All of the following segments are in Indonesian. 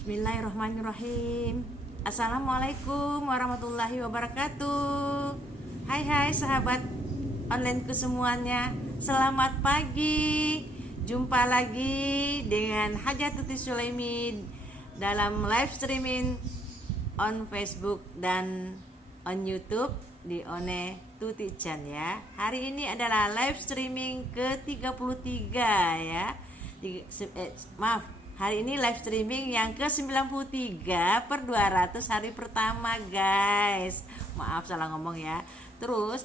Bismillahirrahmanirrahim. Assalamualaikum warahmatullahi wabarakatuh. Hai sahabat onlineku semuanya. Selamat pagi. Jumpa lagi dengan Haja Tuti Sulaimi dalam live streaming on Facebook dan on YouTube di One Tuti Chan ya. Hari ini adalah live streaming ke-33 ya. Hari ini live streaming yang ke-93 per 200 hari pertama guys. Maaf salah ngomong ya. Terus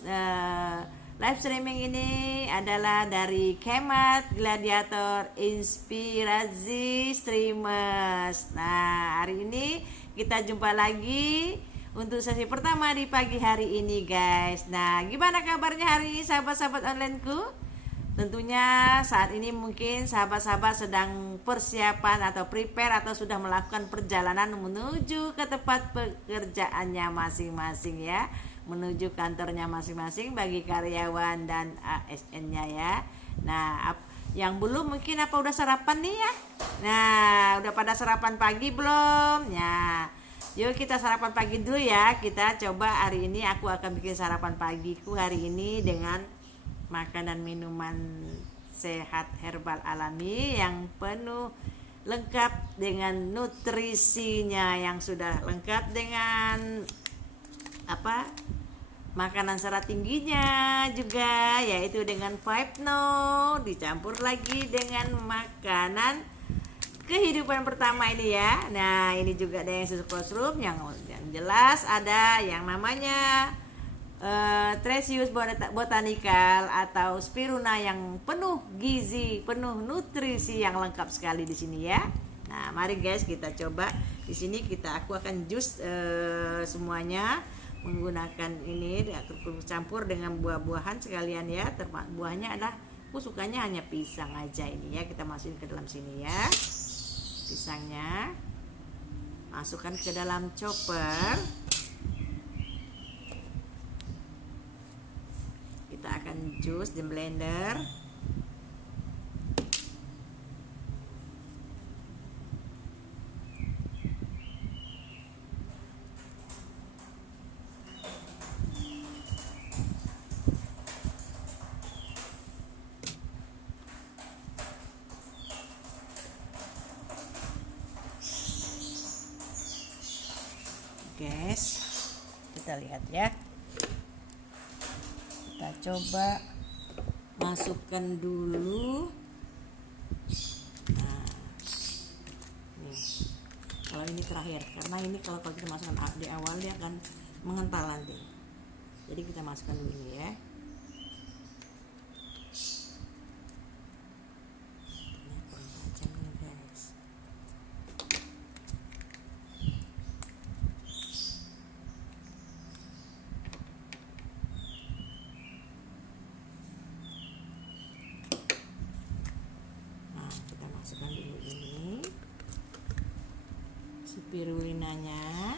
live streaming ini adalah dari Kemat Gladiator Inspirasi Streamers. Nah, hari ini kita jumpa lagi untuk sesi pertama di pagi hari ini guys. Nah, gimana kabarnya hari ini sahabat-sahabat onlineku? Tentunya saat ini mungkin sahabat-sahabat sedang persiapan atau prepare atau sudah melakukan perjalanan menuju ke tempat pekerjaannya masing-masing ya, menuju kantornya masing-masing bagi karyawan dan ASN-nya ya. Nah, yang belum mungkin udah sarapan nih ya. Nah, udah pada sarapan pagi belum? Ya. Yuk kita sarapan pagi dulu ya. Kita coba hari ini aku akan bikin sarapan pagiku hari ini dengan makanan minuman sehat herbal alami yang penuh lengkap dengan nutrisinya, yang sudah lengkap dengan makanan serat tingginya juga, yaitu dengan Vibe No dicampur lagi dengan makanan kehidupan pertama ini ya. Nah, ini juga ada yang susu kolostrum, yang jelas ada yang namanya Tresius Botanical atau Spiruna yang penuh gizi, penuh nutrisi yang lengkap sekali di sini ya. Nah, mari guys kita coba. Di sini aku akan jus semuanya menggunakan ini, aku campur dengan buah-buahan sekalian ya. Buahnya adalah aku sukanya hanya pisang aja ini ya. Kita masukin ke dalam sini ya. Pisangnya masukkan ke dalam chopper. Kita akan jus di blender. Guys, kita lihat ya. Kita coba masukkan dulu. Nah, nih. Kalau ini terakhir, karena ini kalau kita masukkan di awal dia akan mengental nanti. Jadi kita masukkan dulu ini ya. Ini kurang tajam nih guys. Masukkan dulu ini spirulinanya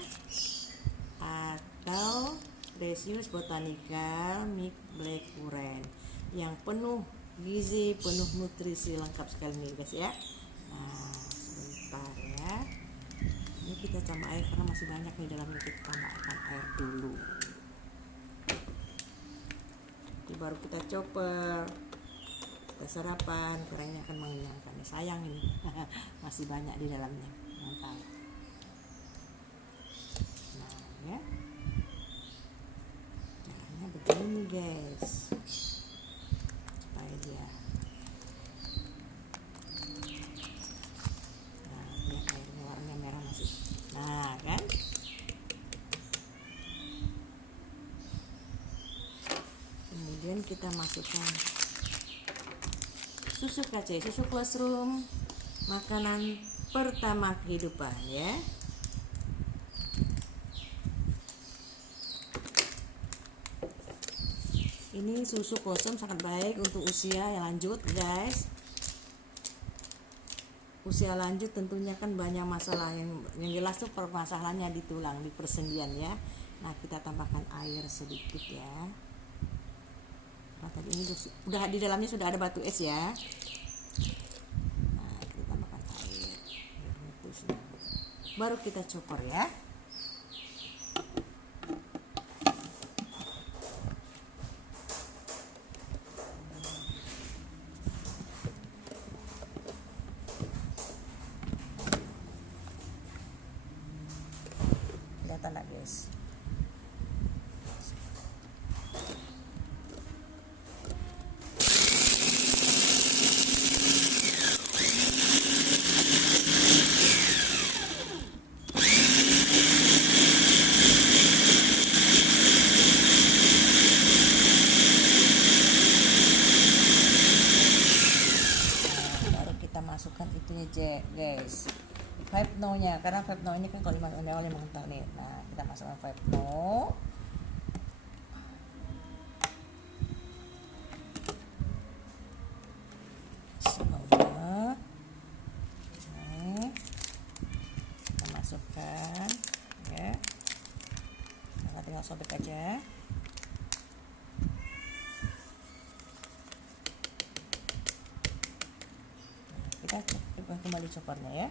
atau Tresius Botanical Mix Black Currant yang penuh gizi, penuh nutrisi, lengkap sekali nih guys ya. Nah, sebentar ya. Ini kita tambah air karena masih banyak nih dalamnya, kita tambahkan air dulu. Ini baru kita chopper. Kita sarapan, kurangnya akan mengenyangkan. Sayang ini masih banyak di dalamnya. Mantap. Nah ya, caranya begini guys, supaya dia airnya warnanya merah masih. Nah kan, kemudian kita masukkan susu KC, susu kolostrum, makanan pertama kehidupan ya. Ini susu kolostrum sangat baik untuk usia yang lanjut guys. Usia lanjut tentunya kan banyak masalah, yang jelas tuh permasalahannya di tulang, di persendian ya. Nah, kita tambahkan air sedikit ya. Nah, tadi ini udah di dalamnya sudah ada batu es ya. Nah, kita tambahkan air. baru kita cukur ya. Kelihatan nggak guys? Masukkan itunya guys, vape no nya, karena vape no ini kan kalau lima mentah nih. Nah, kita masukkan vape no. Semua ini kita masukkan ya, nah, tinggal sobek aja. Kita kembali copornya ya.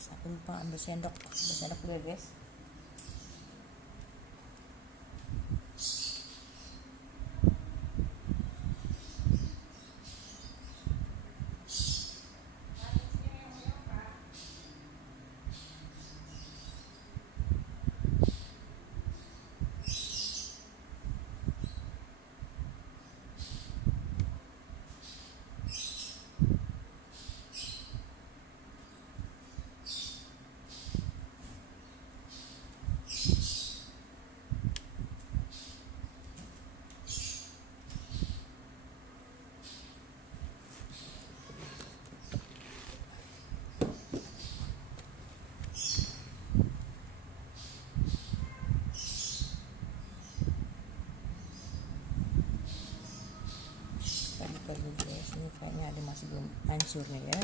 Aku lupa ambil sendok dulu ya guys. Guys, ini kayaknya ada masih belum hancur nih ya.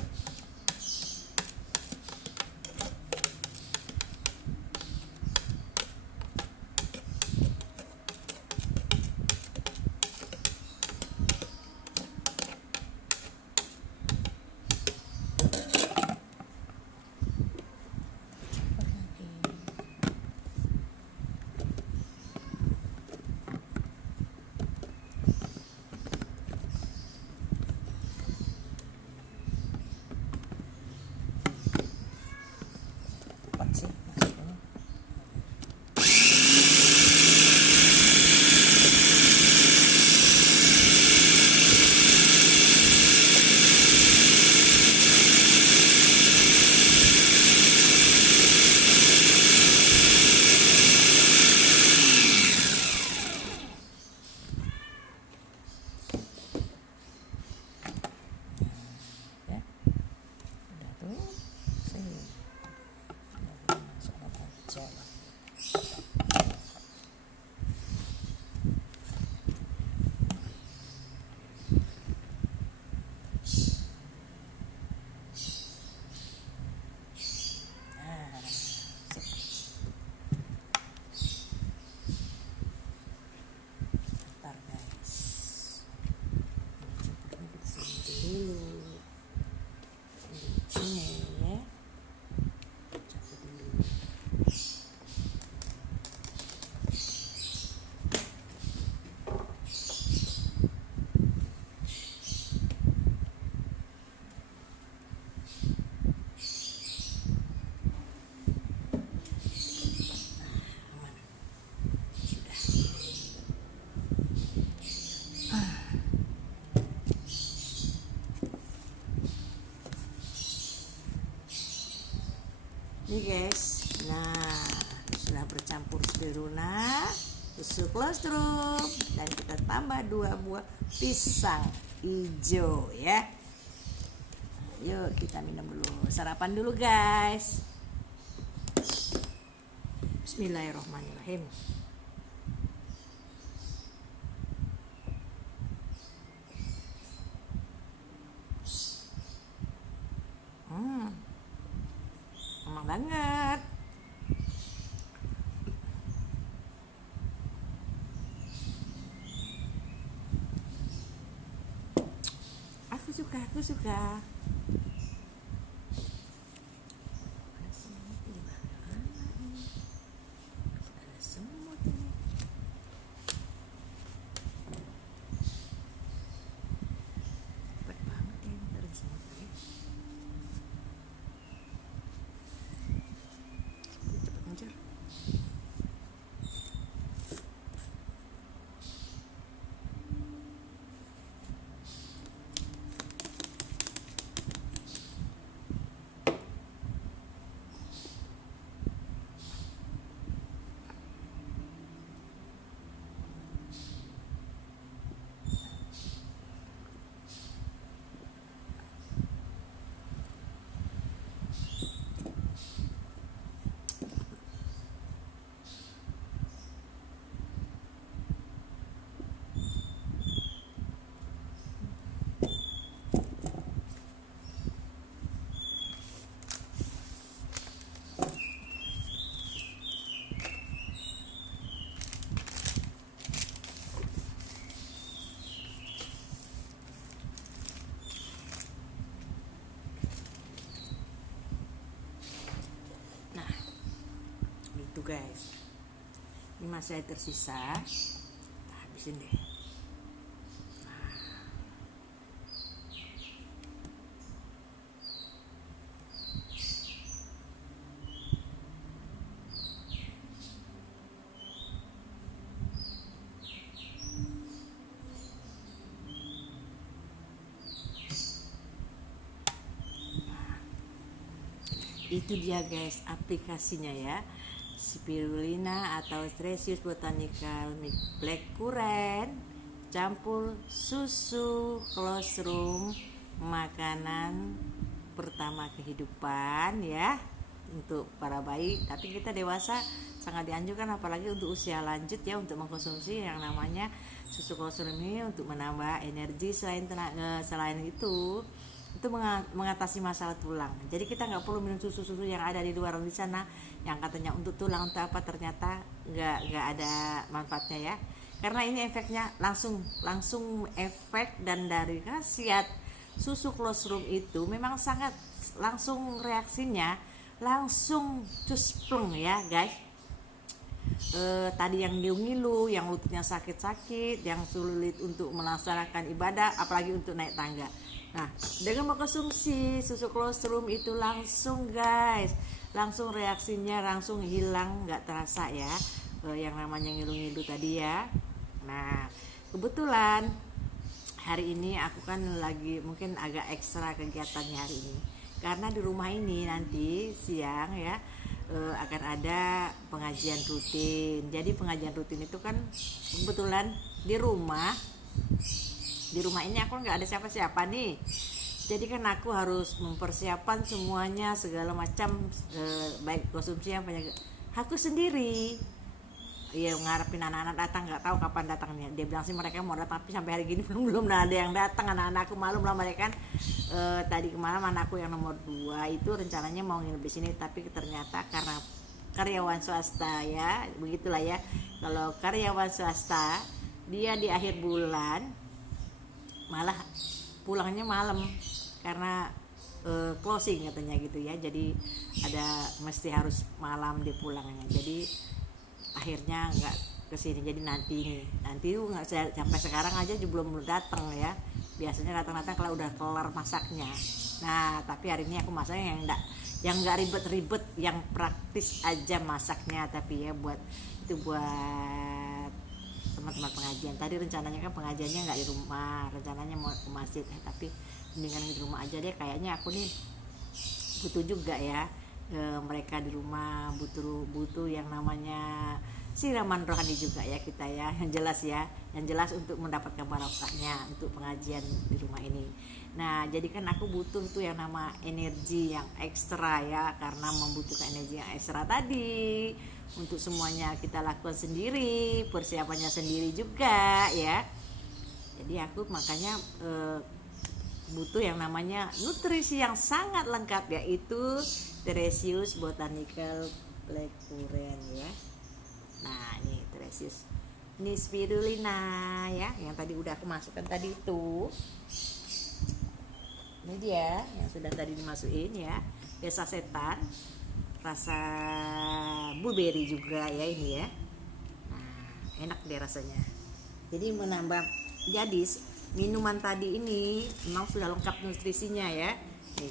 Nih guys, nah sudah bercampur spirulina, susu kolostrum, dan kita tambah 2 buah pisang hijau ya. Yuk kita minum dulu, sarapan dulu guys. Bismillahirrahmanirrahim. Enak banget. Aku suka. Ada semut di mana? Ada semut ini. Cepet banget ya, ada semut ini. Cepet ngejar. Itu guys, ini masih ada tersisa, kita habisin deh. Itu dia guys aplikasinya ya, Spirulina atau Stresius Botanical Black Currant campur susu colostrum, makanan pertama kehidupan ya untuk para bayi, tapi kita dewasa sangat dianjurkan apalagi untuk usia lanjut ya untuk mengkonsumsi yang namanya susu colostrum ini untuk menambah energi. Selain itu mengatasi masalah tulang. Jadi kita nggak perlu minum susu-susu yang ada di luar di sana yang katanya untuk tulang untuk apa, ternyata nggak ada manfaatnya ya. Karena ini efeknya langsung efek, dan dari khasiat susu colostrum itu memang sangat langsung reaksinya langsung cuspleng ya guys. Tadi yang ngilu, yang lututnya sakit-sakit, yang sulit untuk melaksanakan ibadah, apalagi untuk naik tangga. Nah, dengan mengkonsumsi susu colostrum itu langsung guys, langsung reaksinya langsung hilang, nggak terasa ya, yang namanya ngilu-ngilu tadi ya. Nah, kebetulan hari ini aku kan lagi mungkin agak ekstra kegiatannya hari ini, karena di rumah ini nanti siang ya akan ada pengajian rutin. Jadi pengajian rutin itu kan kebetulan di rumah ini aku nggak ada siapa-siapa nih, jadi kan aku harus mempersiapkan semuanya segala macam, baik konsumsi yang banyak aku sendiri. Iya, ngarepin anak-anak datang, nggak tahu kapan datangnya. Dia bilang sih mereka mau datang, tapi sampai hari gini belum ada yang datang. Anak-anakku malu lah mereka kan. Tadi kemarin anakku yang nomor 2 itu rencananya mau nginep di sini, tapi ternyata karena karyawan swasta ya, begitulah ya. Kalau karyawan swasta dia di akhir bulan malah pulangnya malam karena closing katanya gitu ya. Jadi mesti harus malam dia pulangnya. Jadi akhirnya nggak kesini. Jadi nanti nggak, sampai sekarang aja belum datang ya. Biasanya datang kalau udah kelar masaknya. Nah tapi hari ini aku masaknya yang nggak ribet-ribet, yang praktis aja masaknya. Tapi ya buat teman-teman pengajian. Tadi rencananya kan pengajiannya nggak di rumah, rencananya mau ke masjid, tapi mendingan di rumah aja deh. Kayaknya aku nih butuh juga ya, mereka di rumah butuh yang namanya siraman rohani juga ya kita ya, yang jelas untuk mendapatkan barokahnya untuk pengajian di rumah ini. Nah jadi kan aku butuh tuh yang nama energi yang ekstra ya, karena membutuhkan energi yang ekstra tadi untuk semuanya kita lakukan sendiri, persiapannya sendiri juga ya. Jadi aku makanya butuh yang namanya nutrisi yang sangat lengkap, yaitu Teresius Botanical Blackcurrant ya. Nah ini Teresius, ini spirulina ya, yang tadi udah aku masukkan tadi itu. Ini dia yang sudah tadi dimasukin ya, desa setan, rasa blueberry juga ya ini ya. Nah enak deh rasanya, jadi menambah. Jadi minuman tadi ini memang sudah lengkap nutrisinya ya. Nih.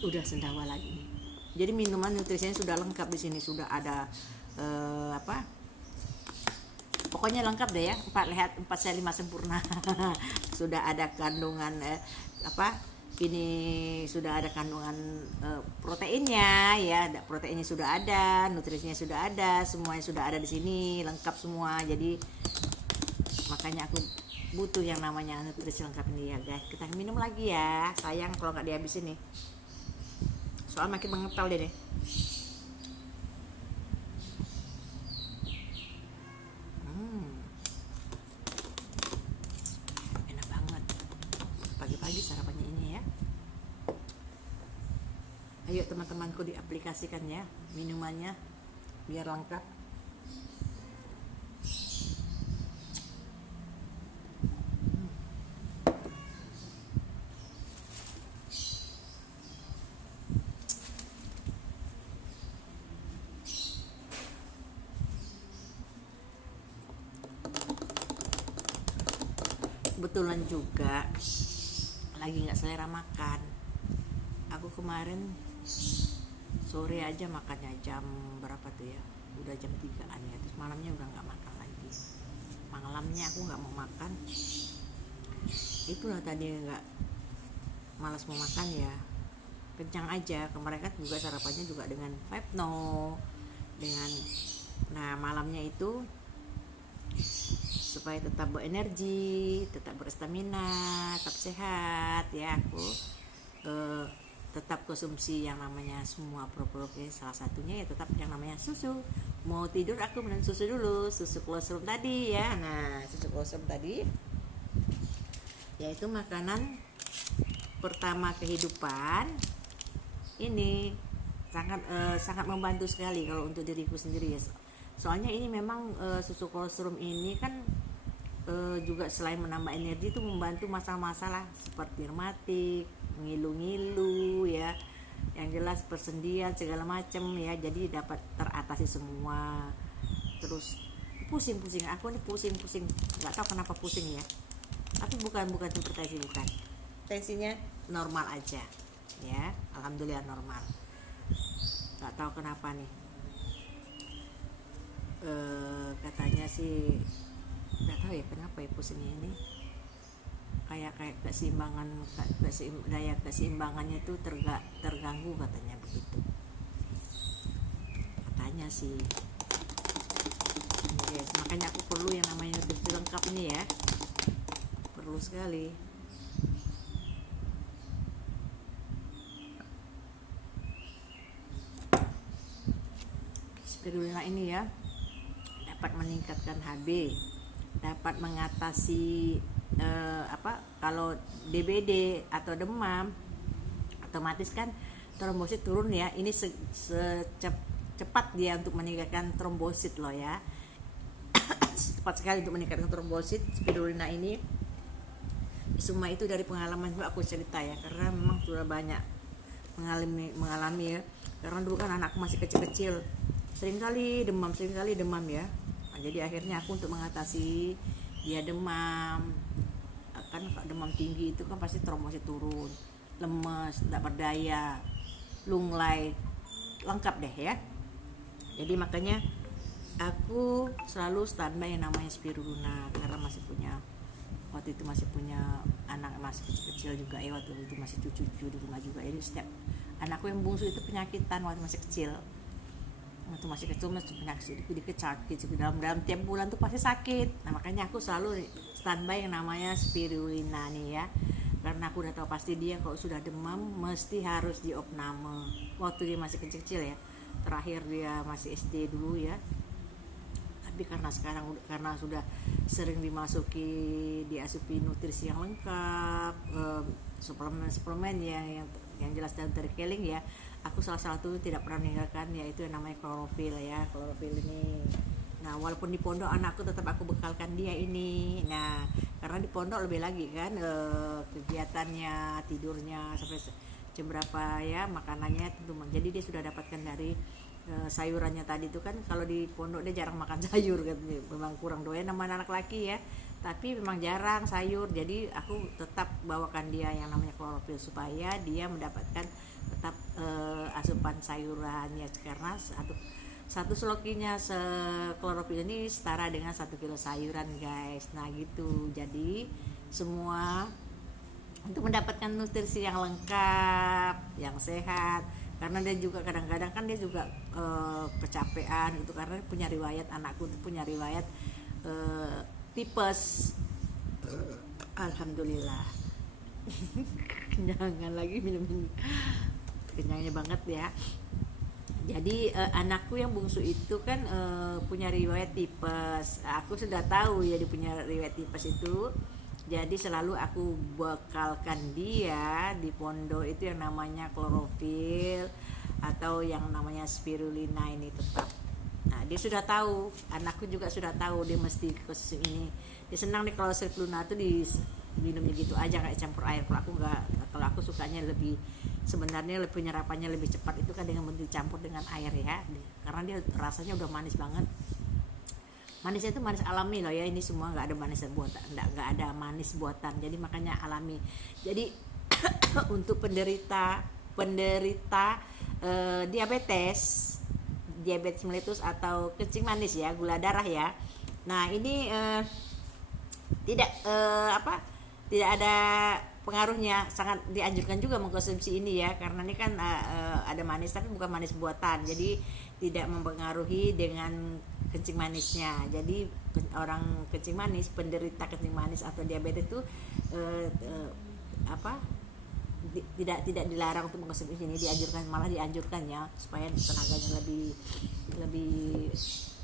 Udah sendawa lagi nih. Jadi minuman nutrisinya sudah lengkap di sini, sudah ada pokoknya lengkap deh ya. 4 sehat 5 sempurna. Sudah ada kandungan ini sudah ada kandungan proteinnya ya, proteinnya sudah ada, nutrisinya sudah ada, semuanya sudah ada di sini, lengkap semua. Jadi makanya aku butuh yang namanya nutrisi lengkap ini ya guys. Kita minum lagi ya, sayang kalau nggak dihabisin nih, soal makin mengental deh nih. Enak banget pagi-pagi sarapannya ini ya. Ayo teman-temanku diaplikasikan ya minumannya biar lengkap. Kebetulan juga lagi nggak selera makan. Aku kemarin sore aja makannya jam berapa tuh ya, udah jam 3-an ya, terus malamnya udah nggak makan lagi. Malamnya aku nggak mau makan, itulah tadi nggak, malas mau makan ya, kencang aja. Kemarin kan juga sarapannya juga dengan Vipno, dengan malamnya itu supaya tetap berenergi, tetap berstamina, tetap sehat ya. Aku tetap konsumsi yang namanya semua produk-produknya, salah satunya ya tetap yang namanya susu. Mau tidur aku minum susu dulu, susu kolostrum tadi ya. Nah susu kolostrum tadi yaitu makanan pertama kehidupan, ini sangat membantu sekali kalau untuk diriku sendiri ya. Soalnya ini memang susu kolostrum ini kan juga selain menambah energi itu membantu masalah-masalah seperti rematik, ngilu-ngilu ya, yang jelas persendian segala macam ya, jadi dapat teratasi semua. Terus pusing-pusing, aku ini pusing-pusing, nggak tahu kenapa pusing ya, tapi bukan hipertensi, bukan, tensinya normal aja ya, alhamdulillah normal, nggak tahu kenapa nih. Katanya sih nggak tahu ya kenapa ya pusingnya ini, kayak daya keseimbangannya itu terganggu katanya begitu, katanya sih. Yes, makanya aku perlu yang namanya nutrisi lengkap ini ya, perlu sekali. Spirulina ini ya dapat meningkatkan HB, dapat mengatasi kalau DBD atau demam, otomatis kan trombosit turun ya. Ini cepat dia untuk meningkatkan trombosit loh ya. Cepat sekali untuk meningkatkan trombosit spirulina ini. Semua itu dari pengalaman juga aku cerita ya, karena memang sudah banyak mengalami ya. Karena dulu kan anakku masih kecil-kecil, seringkali demam ya. Nah, jadi akhirnya aku untuk mengatasi dia demam, kan demam tinggi itu kan pasti trombosit turun, lemes, tidak berdaya, lunglai, lengkap deh ya. Jadi makanya aku selalu standby yang namanya spirulina, karena waktu itu masih punya anak masih kecil juga ya, waktu itu masih cucu di rumah juga. Jadi setiap anakku yang bungsu itu penyakitan waktu masih kecil masih penyakit dikit sakit dalam tiap bulan tuh pasti sakit. Nah makanya aku selalu standby yang namanya spirulina nih ya, karena aku udah tahu pasti dia kalau sudah demam mesti harus diopname waktu dia masih kecil-kecil ya. terakhir dia masih SD dulu ya. Tapi karena sekarang karena sudah sering dimasuki diasupi nutrisi yang lengkap, suplemen yang jelas dari Keling ya, aku salah satu tidak pernah meninggalkan, yaitu yang namanya klorofil ya. Klorofil ini, nah walaupun di pondok anakku tetap aku bekalkan dia ini. Nah karena di pondok lebih lagi kan kegiatannya, tidurnya sampai jam berapa ya, makanannya tentu, jadi dia sudah dapatkan dari sayurannya tadi itu kan. Kalau di pondok dia jarang makan sayur kan, memang kurang doyan sama anak laki ya, tapi memang jarang sayur. Jadi aku tetap bawakan dia yang namanya klorofil supaya dia mendapatkan tetap asupan sayurannya, karena satu selokinya klorofil ini setara dengan 1 kilo sayuran guys. Nah gitu, jadi semua untuk mendapatkan nutrisi yang lengkap, yang sehat. Karena dia juga kadang-kadang kan dia juga kecapean gitu, karena punya riwayat, anakku tuh punya riwayat tipes. Alhamdulillah. Kenyangan lagi, minum kenyangnya banget ya. Jadi anakku yang bungsu itu kan punya riwayat tipes. Aku sudah tahu ya dia punya riwayat tipes itu. Jadi selalu aku bekalkan dia di pondok itu yang namanya klorofil atau yang namanya spirulina ini tetap. Nah dia sudah tahu, anakku juga sudah tahu dia mesti khusus ini. Dia senang nih kalau spirulina itu diminumnya gitu aja kayak campur air. Kalau aku enggak, kalau aku sukanya lebih, sebenarnya lebih penyerapannya lebih cepat itu kan dengan dicampur dengan air ya. Karena dia rasanya udah manis banget. Manisnya itu manis alami loh ya, ini semua nggak ada manis buatan, nggak ada manis buatan, jadi makanya alami. Jadi untuk penderita diabetes mellitus atau kencing manis ya, gula darah ya. Nah ini tidak ada pengaruhnya, sangat dianjurkan juga mengkonsumsi ini ya, karena ini kan ada manis tapi bukan manis buatan, jadi tidak mempengaruhi dengan kencing manisnya. Jadi orang kencing manis, penderita kencing manis atau diabetes itu tidak dilarang untuk mengkonsumsi ini, dianjurkan, malah dianjurkan ya, supaya tenaganya lebih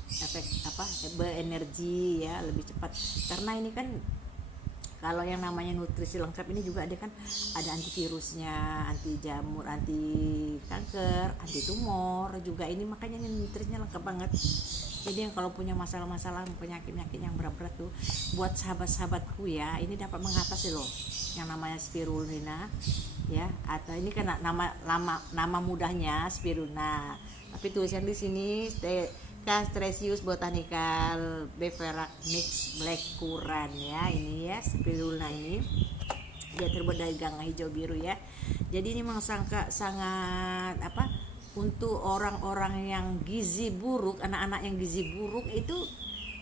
efek berenergi ya, lebih cepat. Karena ini kan kalau yang namanya nutrisi lengkap ini juga ada kan, ada antivirusnya, anti jamur, anti kanker, anti tumor juga ini, makanya ini nutrisinya lengkap banget. Jadi yang kalau punya masalah-masalah penyakit-penyakit yang berat-berat tuh, buat sahabat-sahabatku ya, ini dapat mengatasi loh yang namanya spirulina ya, atau ini kan nama mudahnya spirulina, tapi tulisan di sini Castrecius botanicale Beverac mix black currant ya, ini ya spirulina ini. Dia terbuat dari ganga hijau biru ya. Jadi ini memang sangat untuk orang-orang yang gizi buruk, anak-anak yang gizi buruk itu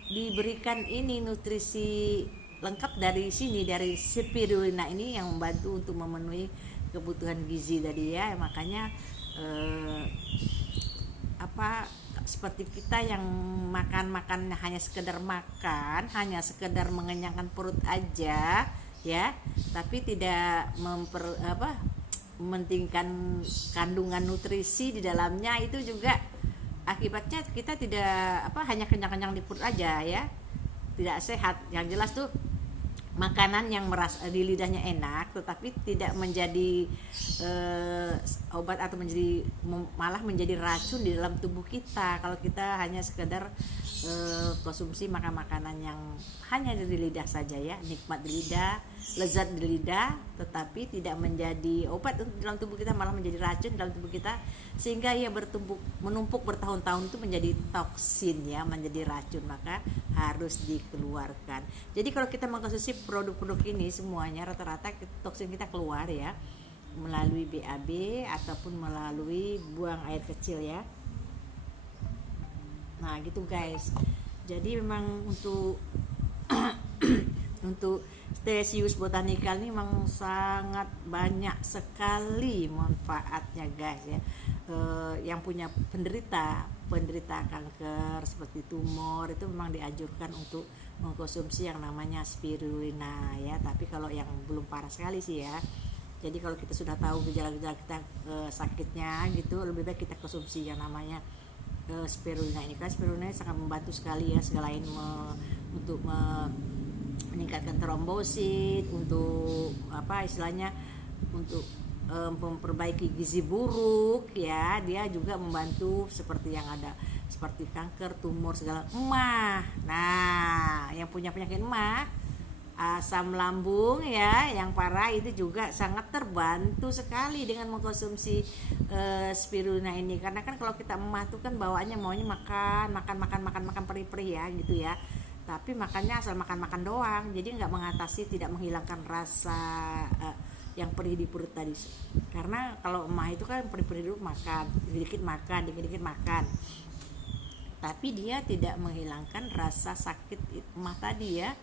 diberikan ini nutrisi lengkap dari sini, dari spirulina ini yang membantu untuk memenuhi kebutuhan gizi tadi ya. Makanya seperti kita yang makan hanya sekedar makan, hanya sekedar mengenyangkan perut aja ya, tapi tidak mementingkan kandungan nutrisi di dalamnya, itu juga akibatnya kita tidak hanya kenyang-kenyang di perut aja ya, tidak sehat. Yang jelas tuh makanan yang merasa di lidahnya enak tetapi tidak menjadi obat atau malah menjadi racun di dalam tubuh kita kalau kita hanya sekedar konsumsi makanan yang hanya di lidah saja ya, nikmat di lidah, lezat di lidah, tetapi tidak menjadi obat untuk dalam tubuh kita, malah menjadi racun dalam tubuh kita, sehingga ia menumpuk bertahun-tahun itu menjadi toksin ya, menjadi racun, maka harus dikeluarkan. Jadi kalau kita mengkonsumsi produk-produk ini semuanya rata-rata toksin kita keluar ya, melalui BAB ataupun melalui buang air kecil ya. Nah gitu guys. Jadi memang untuk untuk Castrecius botanicale ini memang sangat banyak sekali manfaatnya guys ya. Yang punya penderita kanker seperti tumor itu memang dianjurkan untuk mengkonsumsi yang namanya spirulina ya. Tapi kalau yang belum parah sekali sih ya, Jadi kalau kita sudah tahu gejala-gejala kita sakitnya gitu, lebih baik kita konsumsi yang namanya spirulina ini. Karena spirulina sangat membantu sekali ya, selain untuk meningkatkan trombosit, untuk apa istilahnya, untuk memperbaiki gizi buruk ya. Dia juga membantu seperti yang ada seperti kanker, tumor, segala emah. Nah, yang punya penyakit emah, asam lambung ya yang parah, itu juga sangat terbantu sekali dengan mengkonsumsi spirulina ini. Karena kan kalau kita emah tuh kan bawaannya maunya makan perih-perih ya gitu ya, tapi makannya asal makan doang, jadi nggak mengatasi, tidak menghilangkan rasa yang perih di perut tadi. Karena kalau emah itu kan perih-perih dulu, makan dikit-dikit makan, tapi dia tidak menghilangkan rasa sakit emah tadi ya.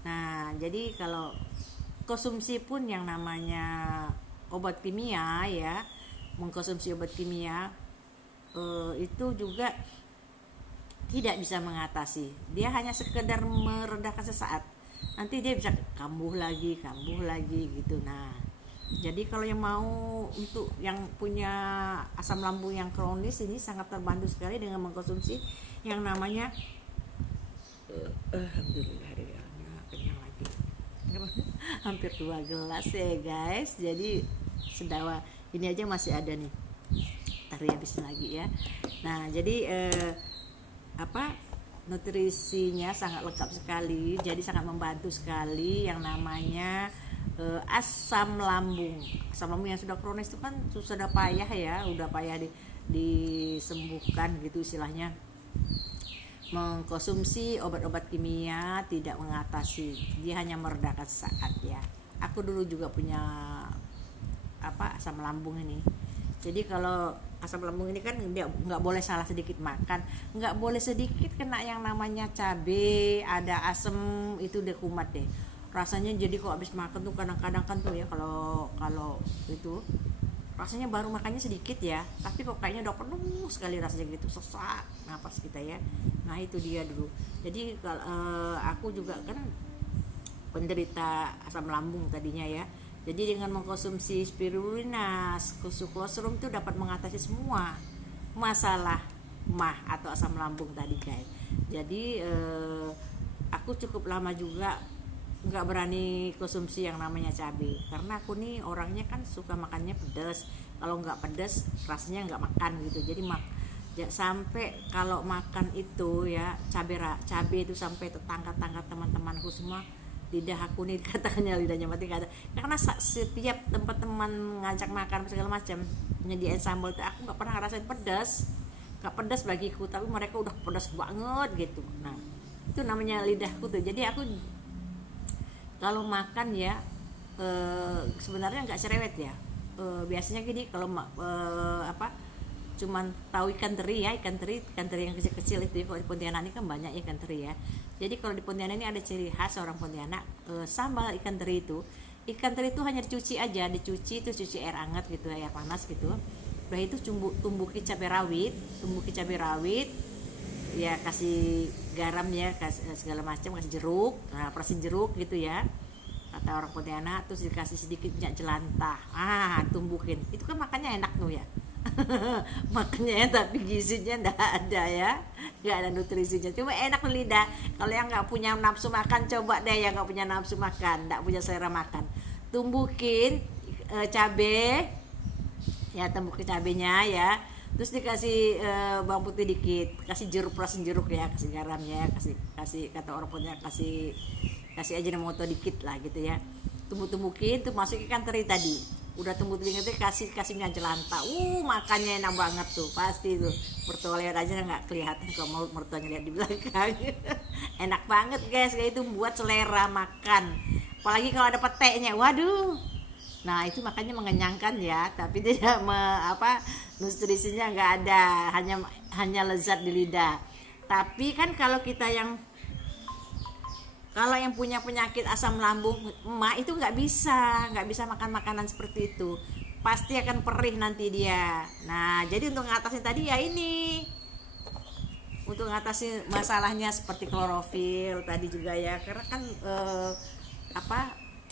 Nah, jadi kalau konsumsi pun yang namanya obat kimia ya, mengkonsumsi obat kimia itu juga tidak bisa mengatasi. Dia hanya sekedar meredakan sesaat. Nanti dia bisa kambuh lagi gitu. Nah, jadi kalau yang mau untuk yang punya asam lambung yang kronis ini sangat terbantu sekali dengan mengkonsumsi yang namanya alhamdulillah kenyang lagi. Hampir 2 gelas ya guys. Jadi sedawa ini aja masih ada nih. Taruh habisin lagi ya. Nah, jadi nutrisinya sangat lengkap sekali. Jadi sangat membantu sekali yang namanya asam lambung. Asam lambung yang sudah kronis itu kan sudah payah ya, udah payah disembuhkan gitu istilahnya. Mengkonsumsi obat-obat kimia tidak mengatasi, dia hanya meredakan saat ya. Aku dulu juga punya asam lambung ini. Jadi kalau asam lambung ini kan dia nggak boleh salah sedikit makan, nggak boleh sedikit kena yang namanya cabai, ada asam, itu deh kumat deh rasanya. Jadi kok habis makan tuh kadang-kadang kan tuh ya, kalau itu rasanya baru makannya sedikit ya, tapi kok kayaknya udah penuh sekali rasanya gitu, sesak napas kita ya. Nah itu dia dulu. Jadi kalau aku juga kan penderita asam lambung tadinya ya. Jadi dengan mengkonsumsi spirulina, sucralose itu dapat mengatasi semua masalah mah atau asam lambung tadi guys. Jadi aku cukup lama juga nggak berani konsumsi yang namanya cabai, karena aku nih orangnya kan suka makannya pedas. Kalau nggak pedas rasanya nggak makan gitu. Jadi sampai kalau makan itu ya cabai itu sampai tetangga teman-temanku semua, lidah aku nih katanya lidahnya mati kata, karena setiap tempat teman ngajak makan segala macam nyediain sambal tuh aku nggak pernah ngerasain pedas, nggak pedas bagiku, tapi mereka udah pedas banget gitu. Nah itu namanya lidahku tuh. Jadi aku kalau makan ya sebenarnya nggak cerewet ya. Biasanya gini, kalau cuman tahu ikan teri ya, ikan teri yang kecil-kecil itu ya. Kalau di Pontianak ini kan banyak ikan teri ya. Jadi kalau di Pontianak ini ada ciri khas orang Pontianak, sambal ikan teri itu hanya dicuci aja, terus cuci air hangat gitu, air panas gitu. Udah itu tumbuki cabai rawit ya, kasih garam ya, kasih segala macam, kasih jeruk, perasin jeruk gitu ya kata orang Pontianak. Terus dikasih sedikit minyak jelantah, tumbukin. Itu kan makannya enak tuh ya. Makannya tapi gizinya enggak ada ya, enggak ada nutrisinya, cuma enak lidah. Kalau yang nggak punya nafsu makan, coba deh yang nggak punya nafsu makan, nggak punya selera makan, tumbukin cabai ya, tumbukin cabenya ya. Terus dikasih bawang putih dikit, kasih perasin jeruk ya, kasih garam ya, kasih kata orang punya kasih Ajinomoto dikit lah gitu ya. Tumbukin tuh, masuk ikan teri tadi, udah tumbukin itu kasih minyak jelantah. Makannya enak banget tuh, pasti tuh mertua lihat aja nggak kelihatan kalau mertuanya lihat di belakang. Enak banget guys, kayak itu buat selera makan, apalagi kalau ada petenya, waduh. Nah itu makanya mengenyangkan ya, tapi tidak nutrisinya nggak ada, hanya lezat di lidah. Tapi kan kalau yang punya penyakit asam lambung emak itu nggak bisa makan makanan seperti itu, pasti akan perih nanti dia. Nah jadi untuk mengatasi tadi ya ini, untuk mengatasi masalahnya seperti klorofil tadi juga ya, karena kan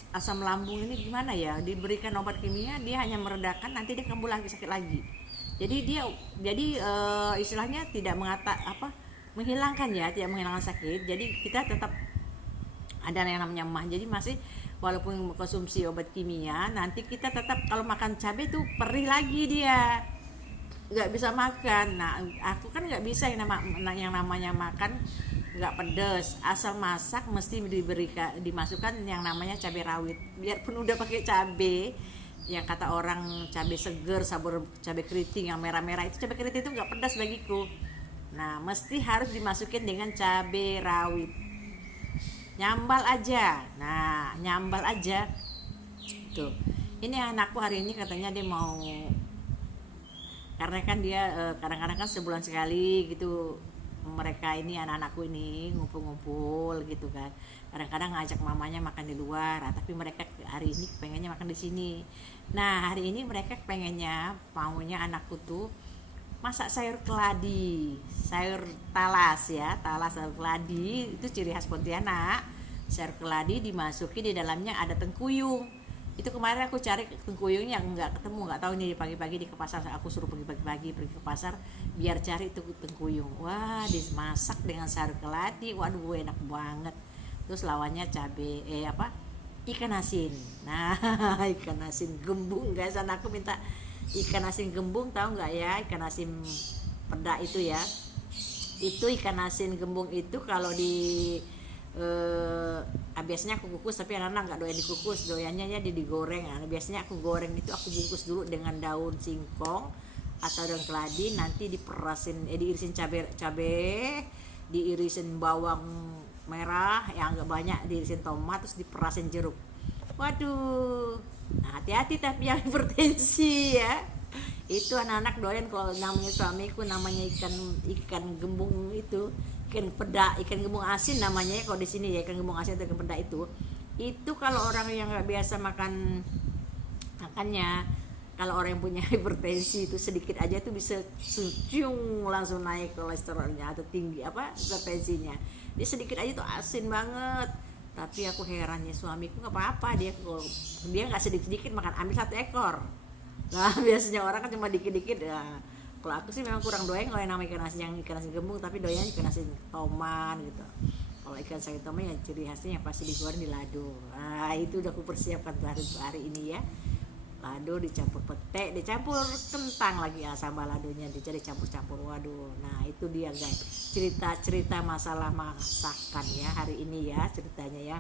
asam lambung ini gimana ya, diberikan obat kimia dia hanya meredakan, nanti dia kambuh lagi sakit lagi. Jadi istilahnya tidak menghilangkan ya, tidak menghilangkan sakit. Jadi kita tetap ada yang namanya mah. Jadi masih walaupun konsumsi obat kimia, nanti kita tetap kalau makan cabai tuh perih lagi dia, nggak bisa makan. Nah aku kan nggak bisa yang namanya makan nggak pedas, asal masak mesti dimasukkan yang namanya cabai rawit. Biarpun udah pakai cabai yang kata orang cabai seger, sabur cabai keriting yang merah-merah, itu cabai keriting itu nggak pedas bagiku. Nah mesti harus dimasukin dengan cabai rawit, nyambal aja. Nah nyambal aja tuh. Ini anakku hari ini katanya dia mau, karena kan dia kadang-kadang kan sebulan sekali gitu mereka ini, anak-anakku ini ngumpul-ngumpul gitu kan, kadang-kadang ngajak mamanya makan di luar. Tapi mereka hari ini pengennya makan di sini. Nah hari ini mereka pengennya, maunya anakku tuh masak sayur keladi, sayur talas ya, talas sayur keladi itu ciri khas Pontianak. Sayur keladi dimasuki di dalamnya ada tengkuyung. Itu kemarin aku cari tengkuyungnya nggak ketemu, nggak tahu ini pagi-pagi di ke pasar, aku suruh pergi ke pasar biar cari itu tengkuyung. Wah dimasak dengan sayur keladi, waduh enak banget. Terus lawannya cabe ikan asin. Nah ikan asin gembung guys, anakku minta ikan asin gembung, tahu nggak ya ikan asin pedak itu ya. Itu ikan asin gembung itu kalau di biasanya aku kukus, tapi anak-anak nggak doyan dikukus, doyannya ya digoreng. Nah, biasanya aku goreng itu, aku bungkus dulu dengan daun singkong atau daun keladi, nanti diirisin cabai, diirisin bawang merah yang agak banyak, diirisin tomat, terus diperasin jeruk. Waduh, nah hati-hati tapi yang hipertensi ya. Itu anak-anak doyan. Kalau namanya suamiku namanya ikan gembung itu, ikan pedak, ikan gembung asin namanya ya kalau di sini ya, ikan gembung asin atau ikan pedak itu kalau orang yang nggak biasa makannya, kalau orang yang punya hipertensi itu sedikit aja tuh bisa langsung naik kolesterolnya atau tinggi hipertensinya. Dia sedikit aja tuh asin banget. Tapi aku herannya suamiku nggak apa-apa, dia nggak sedikit makan, ambil 1 ekor. Nah biasanya orang kan cuma dikit-dikit ya. Kalau aku sih memang kurang doyan kalau yang namanya ikan asin gembung, tapi doyan ikan asin toman gitu. Kalau ikan asin toman ya ciri khasnya yang pasti digoreng di lado. Nah itu udah aku persiapkan tuh hari ini ya. Lado dicampur pete, dicampur kentang lagi ya, sama ladonya jadi campur-campur. Waduh, nah itu dia guys, cerita masalah masakan ya hari ini ya ceritanya ya.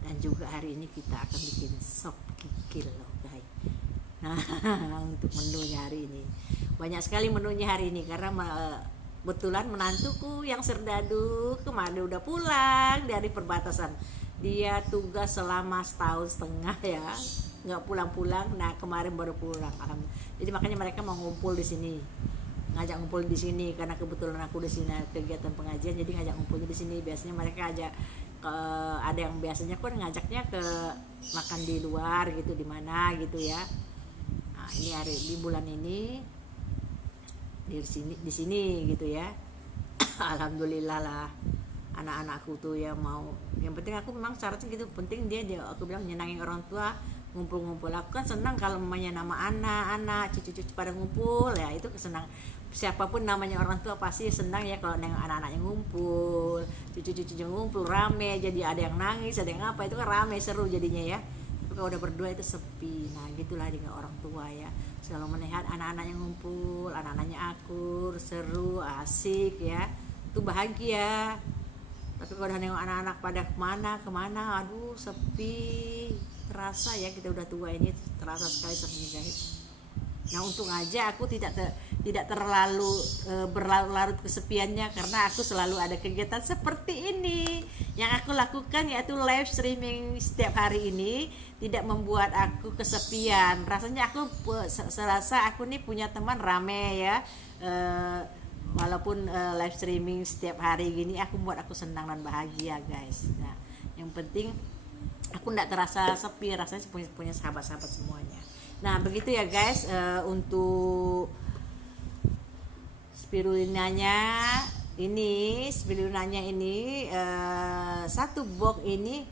Dan juga hari ini kita akan bikin sop kikil loh guys. Nah untuk menunya hari ini banyak sekali menunya hari ini, karena kebetulan menantuku yang Serdadu kemarin udah pulang dari perbatasan. Dia tugas selama 1,5 tahun ya, nggak pulang-pulang. Nah kemarin baru pulang. Jadi makanya mereka mau ngumpul di sini, ngajak ngumpul di sini karena kebetulan aku di sini kegiatan pengajian, jadi ngajak ngumpulnya di sini. Biasanya mereka ada yang biasanya kan ngajaknya ke makan di luar gitu, di mana gitu ya. Nah ini di bulan ini di sini gitu ya. Alhamdulillah lah anak-anakku tuh ya mau, yang penting aku memang syaratnya gitu, penting dia aku bilang nyenangin orang tua, ngumpul-ngumpul. Aku kan senang kalau namanya nama anak-anak, cucu-cucu pada ngumpul ya, itu kesenang. Siapapun namanya orang tua pasti senang ya kalau nengok anak-anaknya ngumpul, cucu-cucunya ngumpul, rame, jadi ada yang nangis, ada yang apa, itu kan rame, seru jadinya ya. Tapi kalau udah berdua itu sepi. Nah gitulah dengan orang tua ya, selalu melihat anak-anaknya ngumpul, anak-anaknya akur, seru, asik ya, itu bahagia. Tapi kalau udah nengok anak-anak pada kemana, aduh sepi, terasa ya kita udah tua ini, terasa sekali sepi guys. Nah untung aja aku tidak terlalu berlarut kesepiannya, karena aku selalu ada kegiatan seperti ini yang aku lakukan, yaitu live streaming setiap hari ini tidak membuat aku kesepian. Rasanya aku serasa aku nih punya teman rame ya, walaupun live streaming setiap hari gini aku buat aku senang dan bahagia guys. Nah yang penting aku tidak terasa sepi, rasanya punya sahabat-sahabat semuanya. Nah begitu ya guys, untuk spirulinanya ini 1 box ini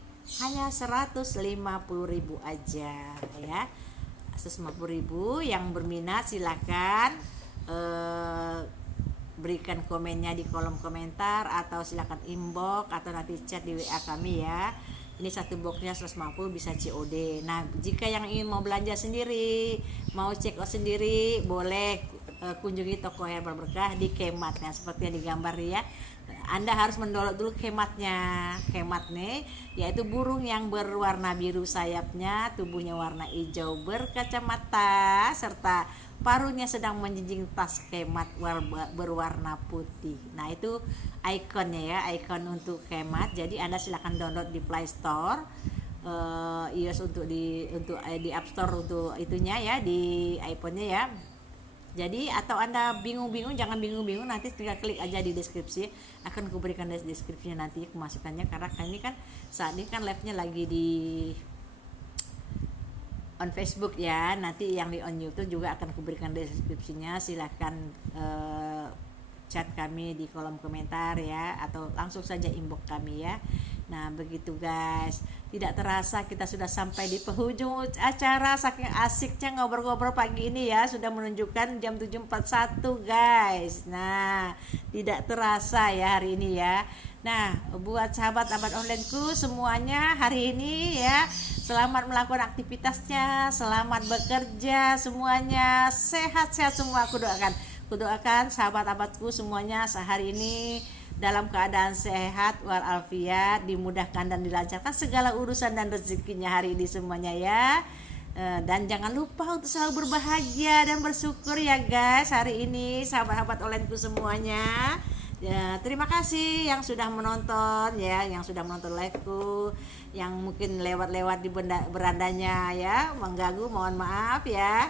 hanya 150.000 aja ya. 150.000. Yang berminat silakan berikan komennya di kolom komentar atau silakan inbox atau nanti chat di WA kami ya. Ini satu boxnya 150, bisa COD. Nah, jika yang ingin mau belanja sendiri, mau check out sendiri, boleh kunjungi toko Herbal Berkah di Kematnya seperti yang digambar ya. Anda harus mendownload dulu Kematnya. Kemat nih yaitu burung yang berwarna biru sayapnya, tubuhnya warna hijau berkacamata serta paruhnya sedang menjinjing tas Kemat berwarna putih. Nah, itu ikonnya ya, ikon untuk Kemat. Jadi Anda silakan download di Play Store, iOS untuk di App Store untuk itunya ya, di iPhone-nya ya. Jadi atau Anda bingung-bingung, jangan bingung-bingung, nanti tinggal klik aja di deskripsi, akan kuberikan deskripsinya nanti kemasukannya, karena ini kan saat ini kan live-nya lagi di on Facebook ya, nanti yang di on YouTube juga akan kuberikan deskripsinya. Silahkan chat kami di kolom komentar ya, atau langsung saja inbox kami ya. Nah begitu guys, tidak terasa kita sudah sampai di penghujung acara, saking asiknya ngobrol-ngobrol pagi ini ya, sudah menunjukkan jam 7.41 guys. Nah tidak terasa ya hari ini ya. Nah buat sahabat-sahabat onlineku semuanya hari ini ya, selamat melakukan aktivitasnya, selamat bekerja semuanya, sehat-sehat semua aku doakan. Kudoakan sahabat-sahabatku semuanya sehari ini dalam keadaan sehat walafiat, dimudahkan dan dilancarkan segala urusan dan rezekinya hari ini semuanya ya. Dan jangan lupa untuk selalu berbahagia dan bersyukur ya guys hari ini sahabat-sahabat onlineku semuanya. Ya, terima kasih yang sudah menonton ya, yang sudah menonton liveku, yang mungkin lewat-lewat di berandanya ya, mengganggu, mohon maaf ya.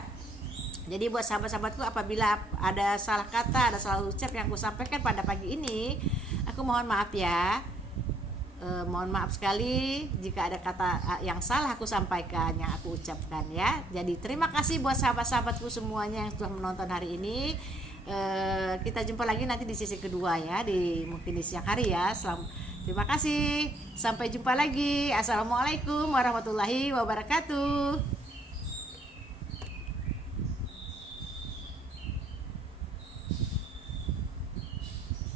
Jadi buat sahabat-sahabatku, apabila ada salah kata, ada salah ucap yang aku sampaikan pada pagi ini, aku mohon maaf ya. Mohon maaf sekali jika ada kata yang salah aku sampaikan, yang aku ucapkan ya. Jadi terima kasih buat sahabat-sahabatku semuanya yang telah menonton hari ini. Kita jumpa lagi nanti di sesi kedua ya, mungkin di siang hari ya. Terima kasih, sampai jumpa lagi. Assalamualaikum warahmatullahi wabarakatuh.